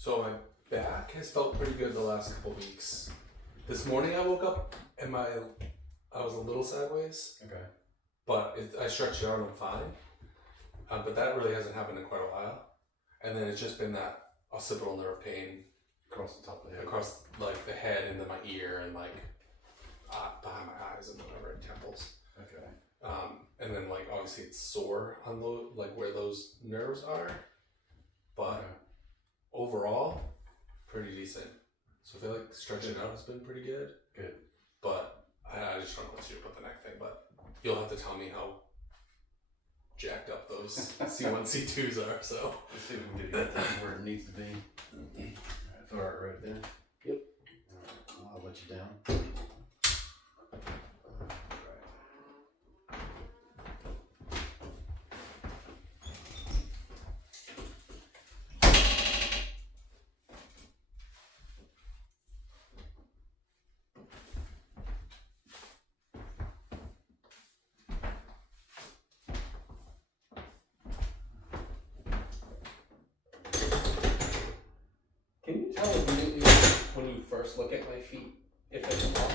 So my back has felt pretty good the last couple weeks. This morning I woke up and I was a little sideways. Okay. But I stretched out and I'm fine. But that really hasn't happened in quite a while. And then it's just been that occipital nerve pain Across the top of the head. across like the head and then my ear and like behind my eyes and whatever, and temples. Okay. And then like obviously it's sore on like where those nerves are. But overall, pretty decent. So I feel like stretching out has been pretty good. Good. But I just don't know what to do about the neck thing. But you'll have to tell me how jacked up those C1, C2s are. So Let's see if we can get it where it needs to be. Alright, throw it right there. Yep. Alright, I'll let you down. Can you tell immediately when you first look at my feet if it's off?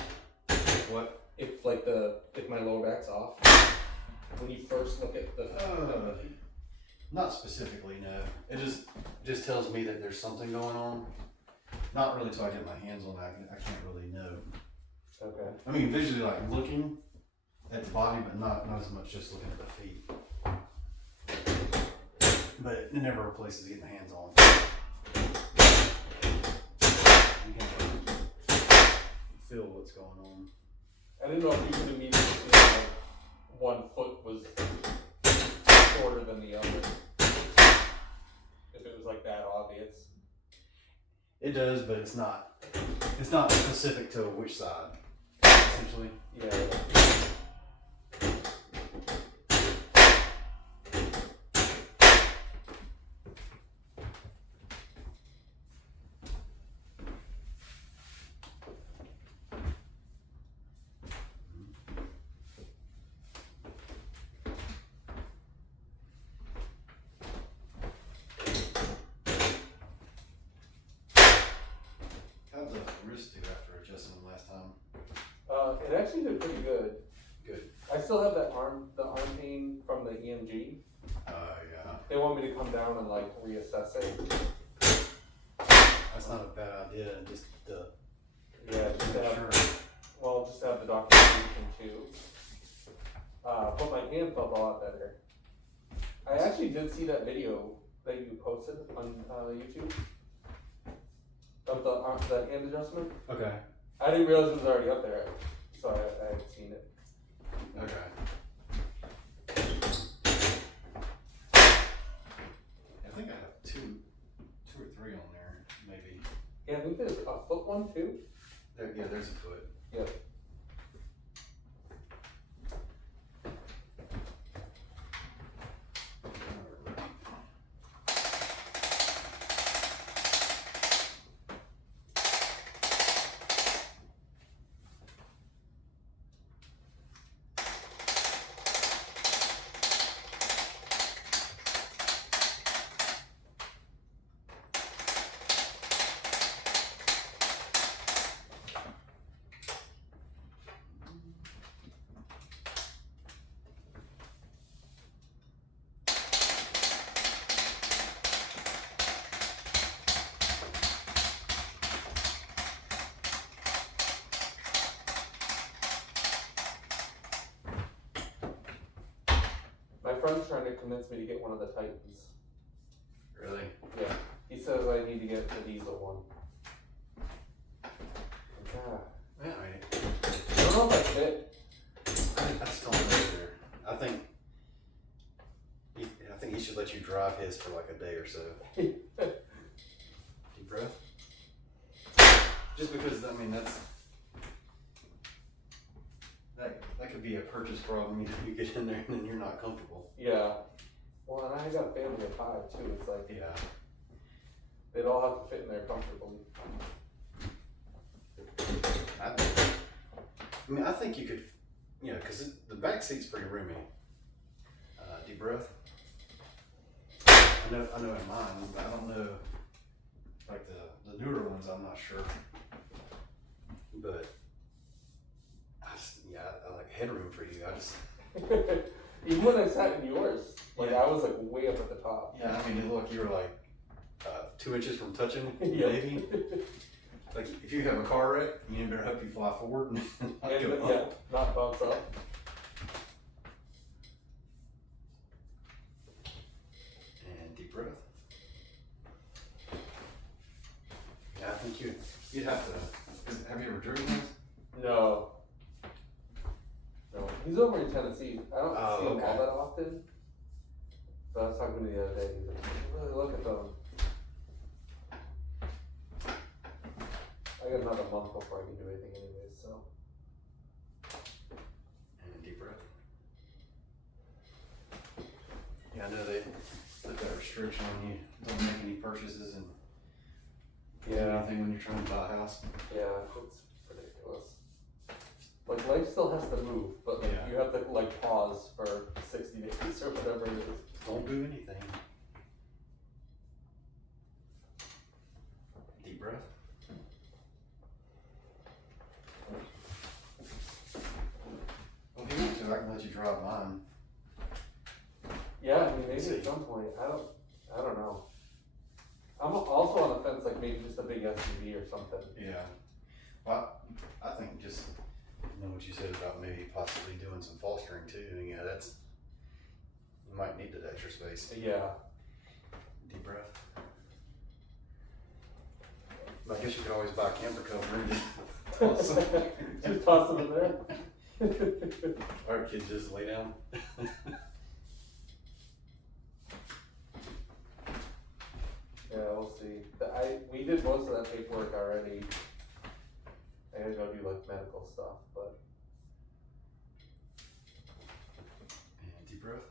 What? If my lower back's off? When you first look at the Not specifically, no. It just tells me that there's something going on. Not really till I get my hands on it. I can't really know. Okay. I mean, visually, like looking at the body, but not as much just looking at the feet. But it never replaces getting the hands on. You can feel what's going on. I didn't know if you could immediately see like one foot was shorter than the other. If it was like that obvious. It does, but it's not specific to which side, essentially. Yeah. How'd the wrist do after adjusting them last time? It actually did pretty good. Good. I still have the arm pain from the EMG. Yeah. They want me to come down and like reassess it. That's not a bad idea, and just Yeah, just to have, sure. well, just to have the documentation too. But my hand felt a lot better. I actually did see that video that you posted on YouTube of the hand adjustment. Okay. I didn't realize it was already up there, so I had seen it. Okay. I think I have two or three on there, maybe. Yeah, I think there's a foot one too. There's a foot. Yep. My friend's trying to convince me to get one of the Titans. Really? Yeah. He says I need to get the diesel one. Yeah. Yeah, I mean, I don't know if I fit. I just don't know either. I think he should let you drive his for like a day or so. Deep breath. Just because, I mean, that could be a purchase problem. You get in there and then you're not comfortable. Yeah. Well, and I got a family of 5 too. It's like, Yeah. they'd all have to fit in there comfortably. I think you could, because the back seat's pretty roomy. Deep breath. I know in mine, but I don't know, like ones, I'm not sure. But I like headroom for you. I just Even when I sat in yours, like Yeah. I was like way up at the top. yeah. I mean, look, you were like 2 inches from touching, Yep. maybe. Like if you have a car wreck, you better hope you fly forward and not And, go yeah, up. not bounce up. And deep breath. Yeah, I think you'd have to. Have you ever driven those? No. No. He's over in Tennessee. I don't Oh, see him okay. all that often. But I was talking to him the other day. He's like, really look at them. I got another month before I can do anything anyways, so. And deep breath. Yeah, I know they put that restriction on you. Don't make any purchases and do Yeah. anything when you're trying to buy a house. Yeah, it's ridiculous. Like life still has to move, but like Yeah. you have to like pause for 60 days or whatever it is. Don't do anything. Deep breath. Well, if you want to, I can let you drive mine. Yeah, I mean maybe See. at some point. I don't know. I'm also on the fence, like maybe just a big SUV or something. Yeah. Well, I think just you know what you said about maybe possibly doing some fostering too. Yeah, that's you might need that extra space. Yeah. Deep breath. I guess you could always buy a camper cover and just Just toss them in there. or kids just lay down. Yeah, we'll see. We did most of that paperwork already. I gotta go do like medical stuff, but And deep breath.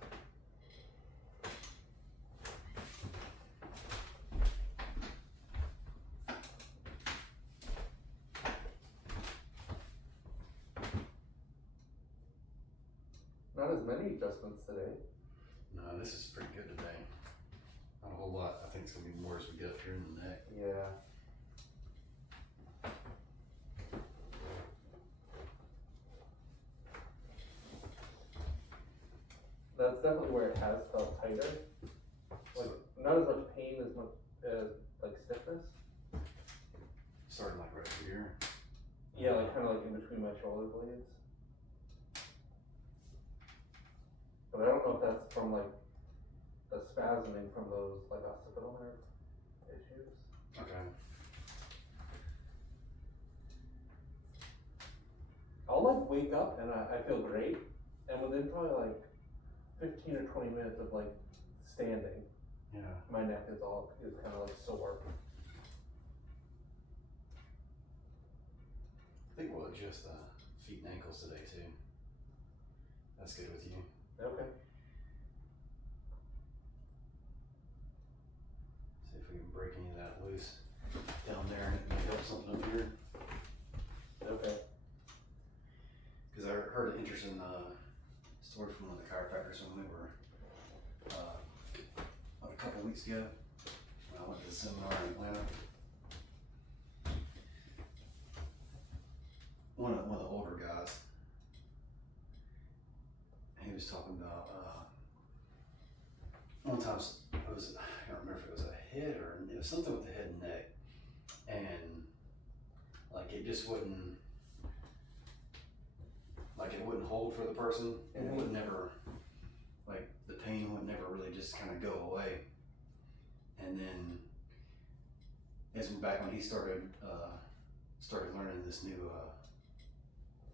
not as many adjustments today. No, this is pretty good today. Not a whole lot. I think it's gonna be more as we get up here in the neck. Yeah. That's definitely where it has felt tighter. Like not as much pain as much as like stiffness. Starting like right here. Yeah, like kind of like in between my shoulder blades. But I don't know if that's from like the spasming from those like occipital nerve issues. Okay. I'll like wake up and I feel great, and within probably like 15 or 20 minutes of like standing, Yeah. my neck is kind of like sore. I think we'll adjust the feet and ankles today too. That's good with you. Okay. See if we can break any of that loose down there and it may help something up here. Okay. Because I heard an interesting story from one of the chiropractors when we were a couple weeks ago when I went to the seminar in Atlanta. One of the older guys, he was talking about one time it was, I don't remember if it was a head or it was something with the head and neck, and like it just wouldn't, like it wouldn't hold for the person, and it would never, like the pain would never really just kind of go away. And then as back when he started learning this new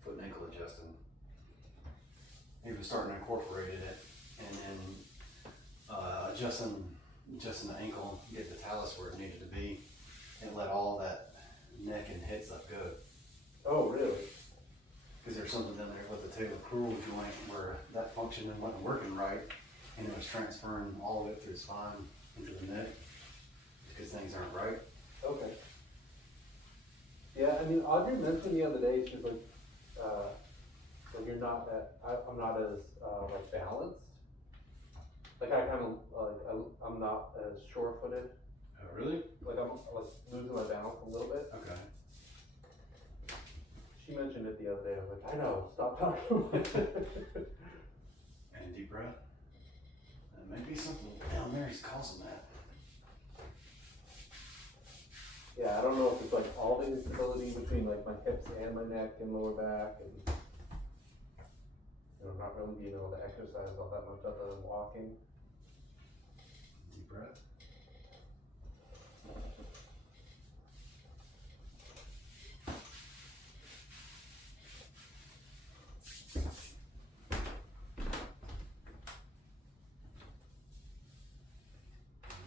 foot and ankle adjusting, he was starting to incorporate it, and then adjusting the ankle, get the talus where it needed to be, and let all that neck and head stuff go. Oh, really? Because there's something down there with the talocrural joint where that function wasn't working right, and it was transferring all of it through the spine into the neck because things aren't right. Okay. Yeah, I mean, Audrey mentioned the other day, she was like, you're not I'm not as, like, balanced. Like, I kind of, like, I'm not as sure-footed. Oh, really? Like, I'm, like, losing my balance a little like, I know, stop talking. And deep breath. That may be something down there is causing that. Yeah, I don't know if it's like all the instability between like my hips and my neck and lower back, and not really being able to exercise all that much other than walking. Deep breath.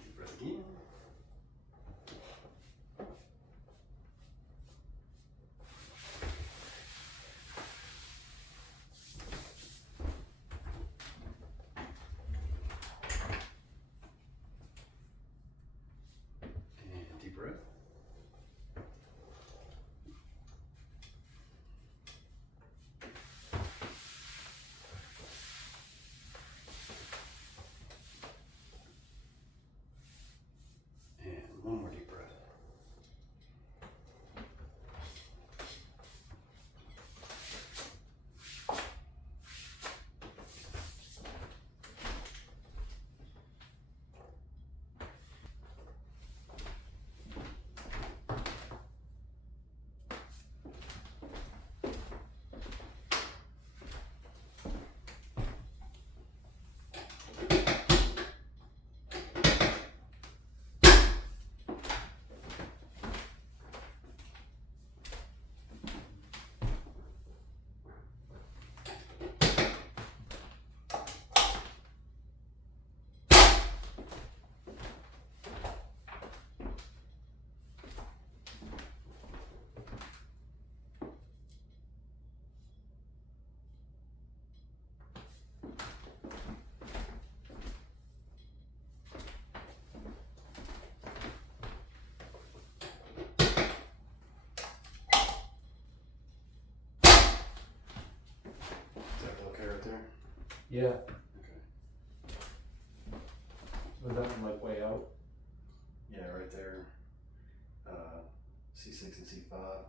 Deep breath again. And deep breath. And one more deep breath. Does that feel okay right there? Yeah. Okay. Was that from like way out? Yeah, right there. C6 and C5.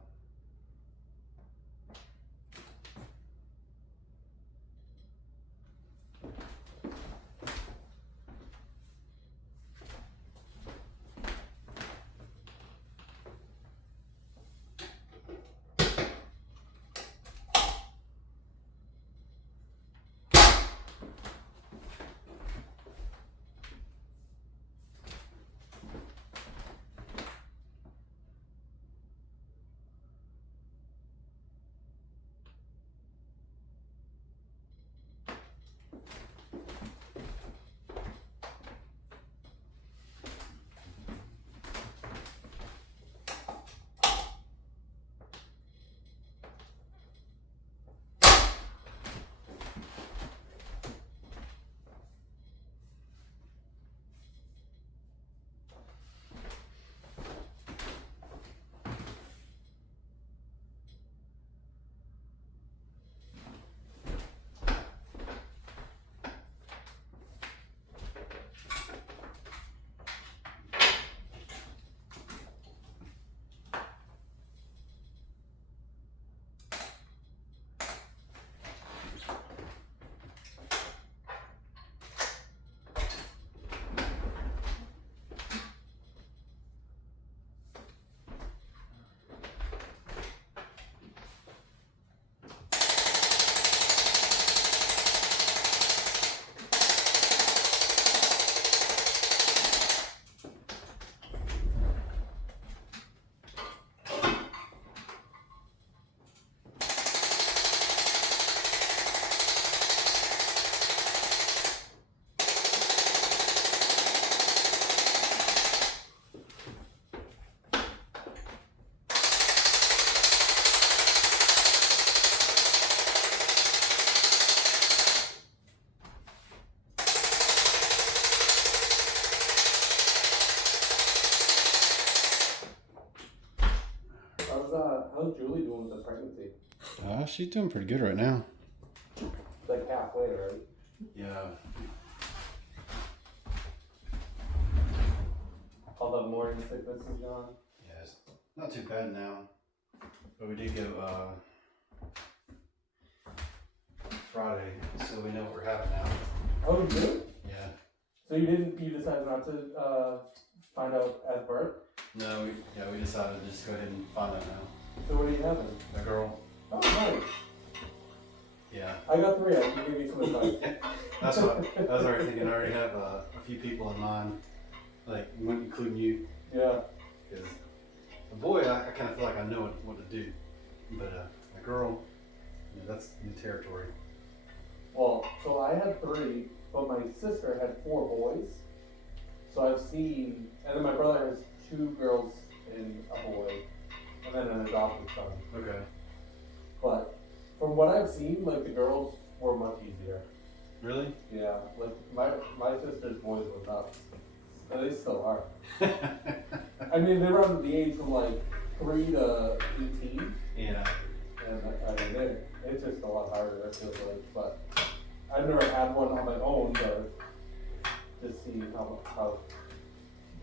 How's Julie doing with the pregnancy? She's doing pretty good right now. Like halfway, right? Yeah. All the morning sickness is gone. Yeah, it's not too bad now. But we did go Friday, so we know what we're having now. Oh, you do? Yeah. So you decided not to find out at birth? No, we decided to just go ahead and find out now. So what are you having? A girl. Oh, nice. Yeah. I got 3. I can give you some advice. That's what I was already thinking. I already have a few people in mind, like including you. Yeah. Because a boy, I kind of feel like I know what to do, but a girl, that's new territory. Well, so I had 3, but my sister had 4 boys. So I've seen, and then my brother has 2 girls and a boy, and then an adopted son. Okay. But from what I've seen, like the girls were much easier. Really? Yeah, like my sister's boys were nuts, and they still are. I mean, they were under the age from like 3 to 18. Yeah. And I mean, it's just a lot harder, I feel like. But I've never had one on my own, but just see how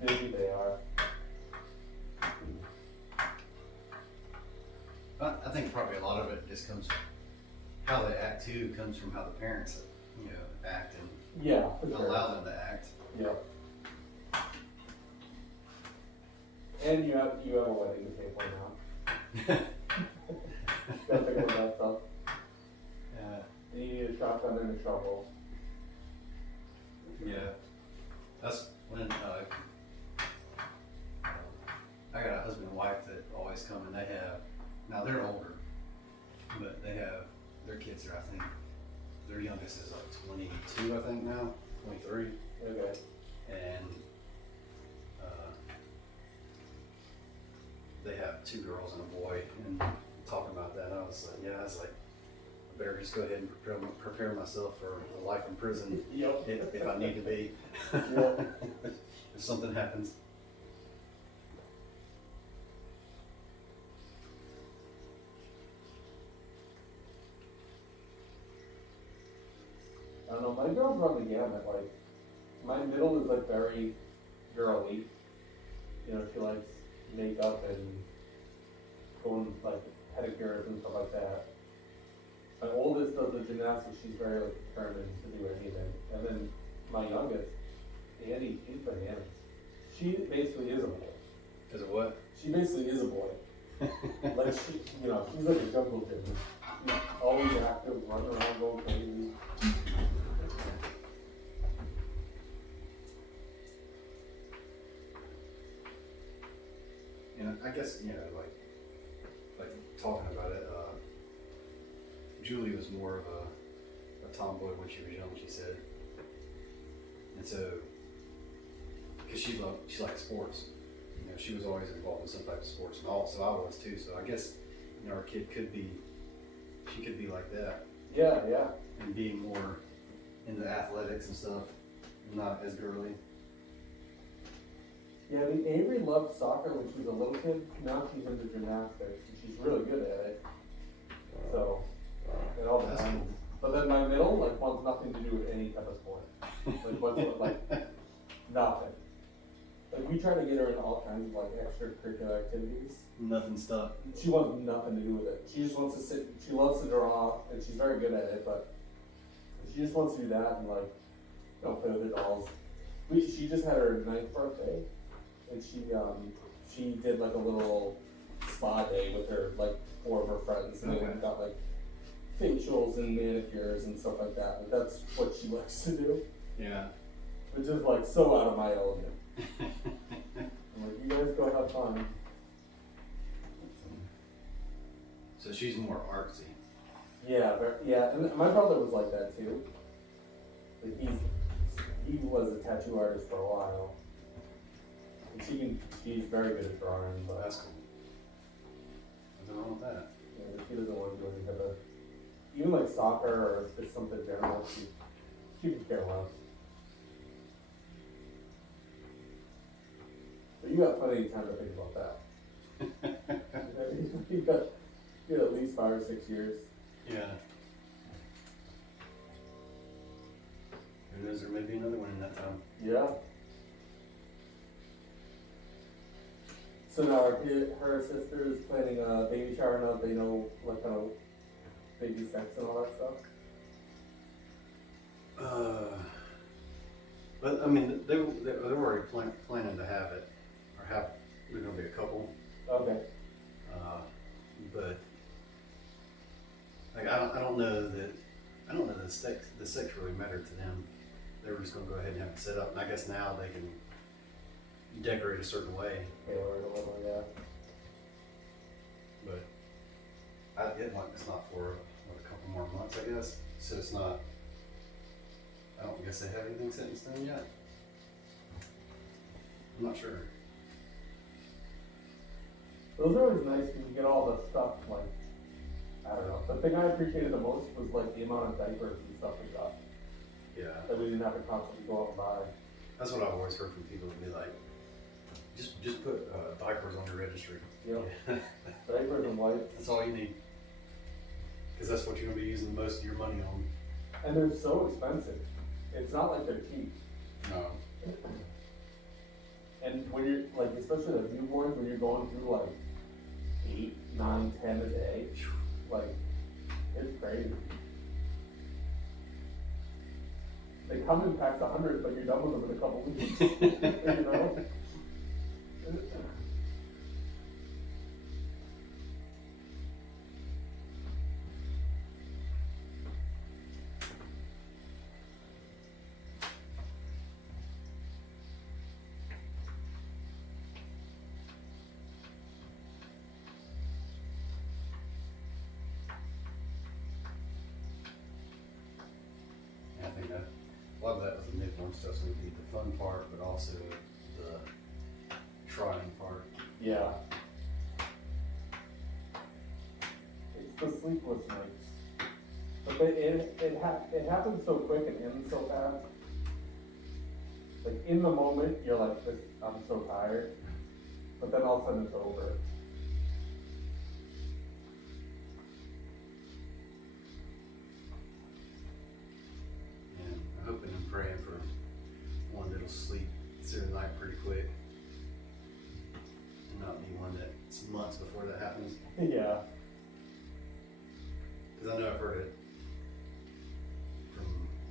busy they are. I think probably a lot of it just comes, how they act too, comes from how the parents, act and Yeah, for sure. allow them to act. Yeah. And you have a wedding to pay for now. Gotta think about that stuff. Yeah. And you need a shotgun and a shovel. Yeah. That's when I got a husband and wife that always come and now they're older, but they have, their kids are, I think, their youngest is like 22, I think now, 23. Okay. And they have 2 girls and a boy, and talking about that, I was like, I better just go ahead and prepare myself for a life in prison. Yep. If I need to be. Yep. If something happens. I don't know, my girls run the gamut. Like, my middle is like very girly. She likes makeup and going like pedicures and stuff like that. My oldest does the gymnastics. She's very like determined to do anything. And then my youngest, Annie, she's bananas. She basically is a boy. Is it what? She basically is a boy. Like she's like a jungle gym. She's always active, running around, going crazy. I guess, like talking about it, Julie was more of a tomboy when she was young, she said. And so, because she liked sports, she was always involved in some type of sports, and also I was too. So I guess, our kid could be like that. Yeah. And be more into athletics and stuff, not as girly. Yeah, I mean, Avery loved soccer when she was a little kid. Now she's into gymnastics, and she's really good at it. So, it all That's depends. cool. But then my middle, wants nothing to do with any type of sport. Nothing. We try to get her in all kinds of, extracurricular activities. Nothing stuck. She wants nothing to do with it. She just wants to sit, she loves to draw, and she's very good at it, but she just wants to do that and, play with her dolls. She just had her 9th birthday. And she did a little spa day with her 4 of her friends, and they went and got facials and manicures and stuff like that. But that's what she likes to do. Yeah. Which is so out of my element. I'm like, you guys go have fun. So she's more artsy. Yeah, and my brother was like that too. He was a tattoo artist for a while. She's very good at drawing, but That's cool. Nothing wrong with that. yeah, she doesn't want to do any type of, even soccer or just something general, she could care less. But you got plenty of time to think about that. you got at least 5 or 6 years. Yeah. Who knows, there may be another one in that time. Yeah. So now her sister is planning a baby shower now. They know kind of baby sex and all that stuff. But I mean, they're already planning to have it, or have, there's gonna be a couple, Okay. but like, I don't know that the sex really mattered to them. They were just gonna go ahead and have it set up, and I guess now they can decorate a certain way, Tailor it a little, yeah. but it's not for a couple more months, I guess, so it's not, I don't guess they have anything set in stone yet. I'm not sure. Those are always nice when you get all the stuff, like, I don't know. The thing I appreciated the most was like the amount of diapers and stuff we got Yeah, that we didn't have to constantly go out and buy. that's what I've always heard from people, to be like, just put diapers on your registry. Yep. Yeah. Diapers and wipes. That's all you need, because that's what you're gonna be using most of your money on. And they're so expensive. It's not like they're cheap. No. And when you're, like, especially the newborns, when you're going through like 8, 9, 10 a day, like, it's crazy. They come in packs 100, but you're done with them in a couple weeks. You know? I think that a lot of that with the newborn stuff's gonna be the fun part, but also the trying part. Yeah. It's the sleepless nights. But it happens so quick and ends so fast. Like, in the moment, you're like, I'm so tired. But then all of a sudden it's over. And I'm hoping and praying for one that'll sleep through the night pretty quick, and not be one that's months before that happens. Yeah. Because I know I've heard it from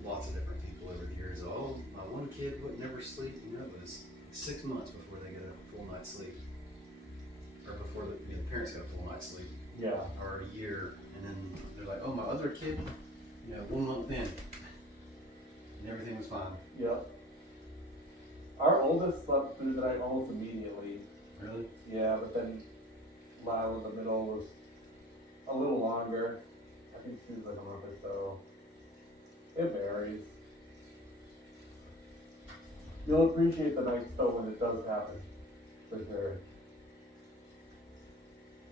lots of different people over the years. Oh, my one kid would never sleep, and it was 6 months before they got a full night's sleep, or before the parents got a full night's sleep, Yeah. or a year, and then they're like, oh, my other kid, 1 month in, and everything was fine. Yep. Our oldest slept through the night almost immediately. Really? Yeah, but then Lyle in the middle was a little longer. I think she was like a month or so. It varies. You'll appreciate the nights though when it does happen, for sure.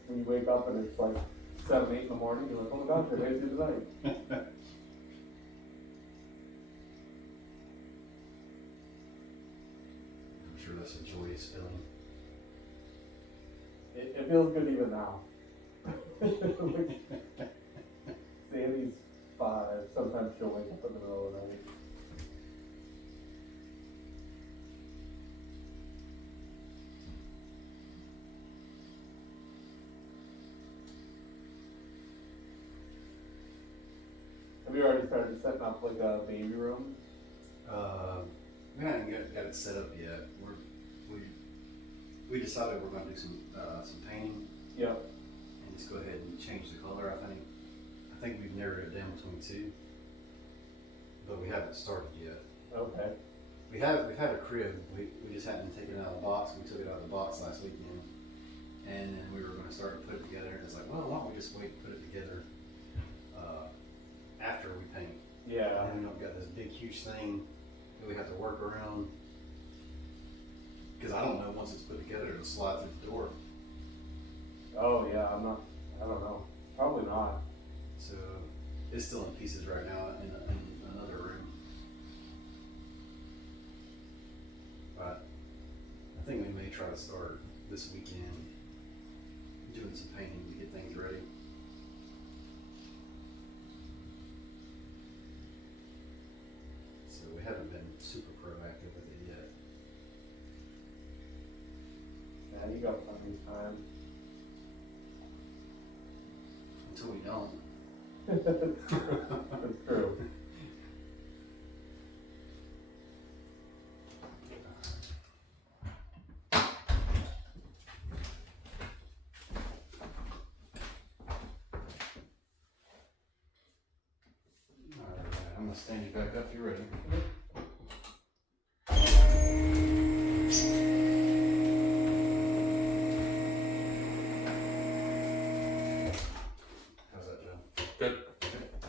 When you wake up and it's like 7, 8 in the morning, you're like, oh my gosh, I made it through the night. I'm sure that's a joyous feeling. It feels good even now. Sandy's 5, sometimes she'll wake up in the middle of the night. Have you already started setting up like a baby room? We haven't got it set up yet. We decided we're gonna do some painting. Yep. And just go ahead and change the color. I think we've narrowed it down between 2, but we haven't started yet. Okay. We've had a crib. We just hadn't taken it out of the box. We took it out of the box last weekend, and then we were going to start to put it together. And it's like, well, why don't we just wait and put it together after we paint? Yeah. And then we've got this big, huge thing that we have to work around. Because I don't know, once it's put together, it'll slide through the door. Oh yeah, I don't know. Probably not. So it's still in pieces right now in another room. But I think we may try to start this weekend doing some painting to get things ready. So we haven't been super proactive with it yet. Yeah, you got plenty of time. Until we don't. It's true. gonna stand you back up. You ready? How's that feel? Good.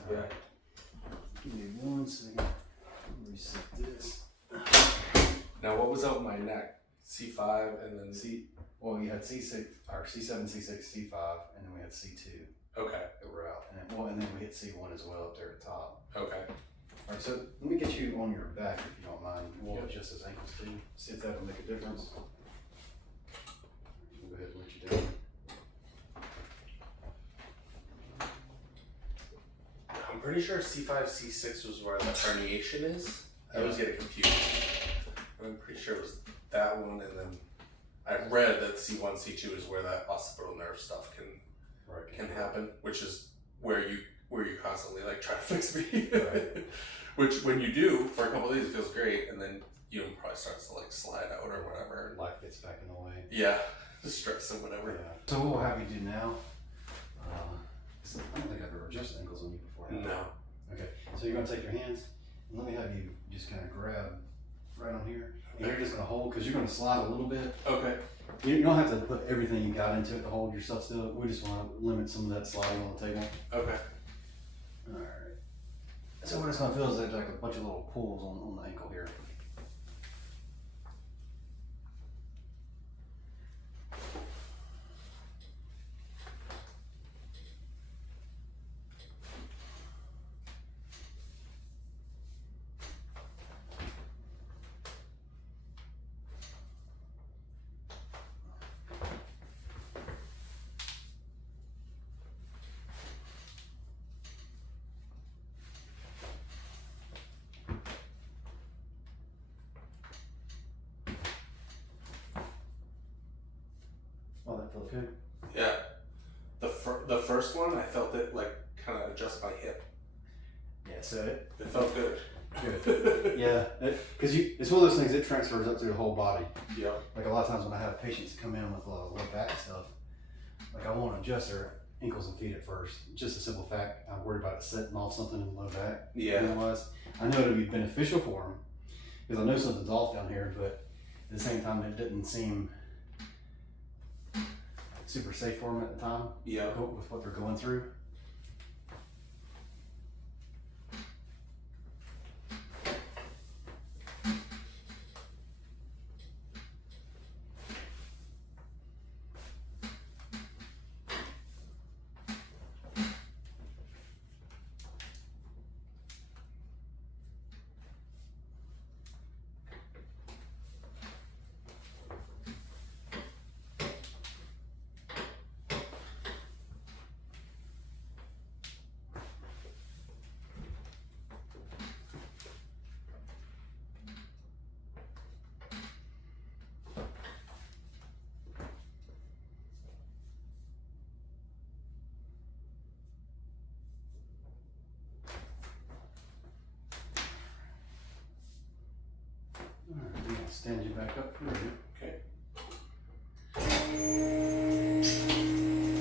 Yeah. Give me 1 second. Reset this. Now, what was out my neck? C5 and then Well, you had C6 or C7, C6, C5, and then we had C2 Okay. that were out, and then we hit C1 as well up there at the top. Okay. All right, so let me get you on your back if you don't mind. We'll adjust his ankles too. See if that'll make a difference. Go ahead and let you down. I'm pretty sure C5, C6 was where the herniation is. I always get it confused. I'm pretty sure it was that one, and then I read that C1, C2 is where that occipital nerve stuff can happen, which is where you constantly like try to fix me. Right. Which when you do for a couple of days it feels great, and then you know probably starts to like slide out or whatever. Life gets back in the way. Yeah, the stress and whatever. Yeah. So what we'll have you do now? I don't think I've ever adjusted ankles on you before. have I? No. Okay. So you're gonna take your hands and let me have you just kind of grab right on here. And you're just gonna hold because you're gonna slide a little bit. Okay. You don't have to put everything you got into it to hold yourself still. We just want to limit some of that sliding on the table. Okay. All right. So what it's gonna feel is like a bunch of little pulls on the ankle here. Oh, that feels good. Yeah. The first one I felt it like kind of adjust my hip. Yeah, so It felt good. good. Yeah, because it's one of those things that transfers up through the whole body. Yeah. Like a lot of times when I have patients come in with a lot of low back stuff, like I want to adjust their ankles and feet at first. Just a simple fact, I'm worried about it setting off something in the low back. Yeah. Otherwise, I know it'll be beneficial for them because I know something's off down here, but at the same time, it didn't seem super safe for them at the time. Yeah. With what they're going through. Alright, I'm gonna stand you back up for you. Okay.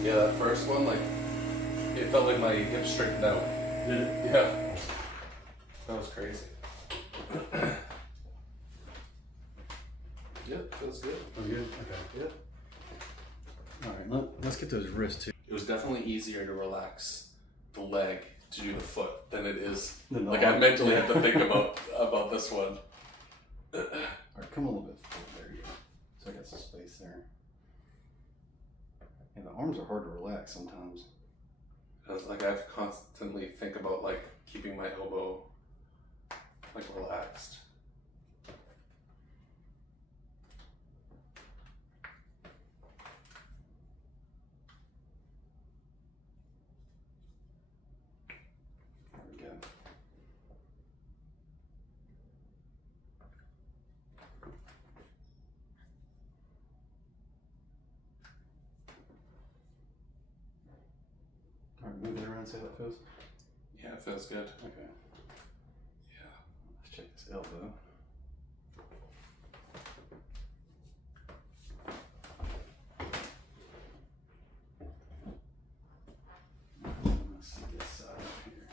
Yeah, that first one, like, it felt like my hip straightened out. Did it? Yeah. That was crazy. Yep, feels good. Feel good? Okay. Yep. Alright, let's get those wrists too. It was definitely easier to relax the leg to do the foot than it is. Then the Like, I arm. mentally have to think about this one. Alright, come a little bit forward. There you go. So I got some space there. Yeah, the arms are hard to relax sometimes. It's like I have to constantly think about like keeping my elbow like relaxed. There we go. Alright, move it around, see how that feels. Yeah, it feels good. Okay. Yeah. Let's check this elbow. Let's see this side up here.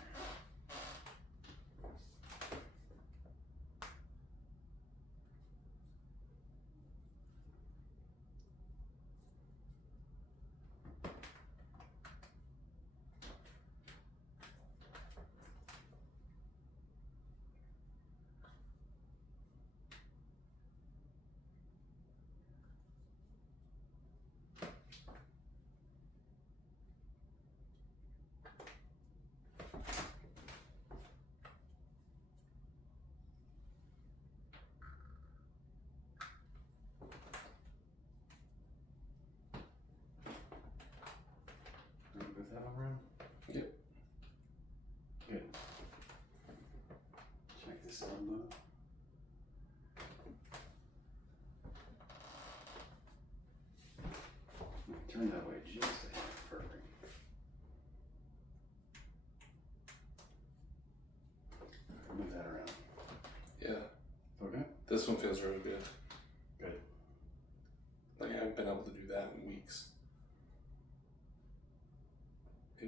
Just elbow. Turn that way just a hair. Perfect. Move that around. Yeah. Okay. This one feels really good. Good. Like I've been able to